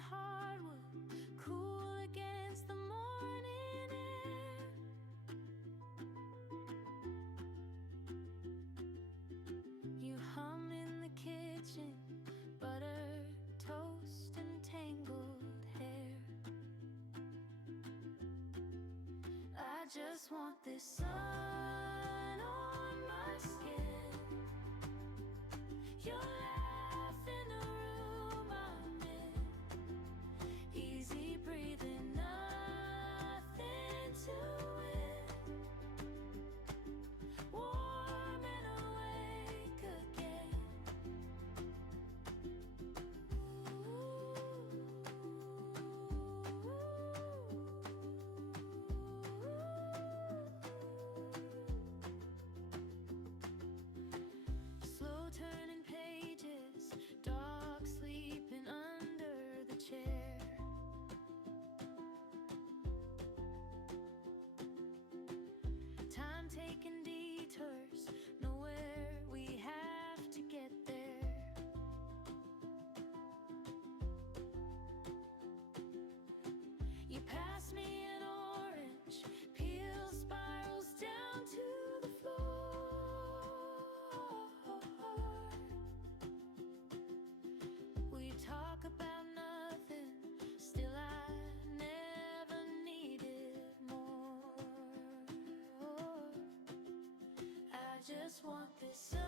on hardwood, cool against the morning air. You hum in the kitchen, butter, toast, and tangled hair. I just want this sun on my skin, your laugh in the room I'm in, easy breathing, nothing to it, warm and awake again. Slow turning pages, dog sleeping under the chair. Time taking detours, nowhere we have to get there. You pass me an orange, peel spirals down to the floor. We talk about nothing, still I never needed more. I just want this sun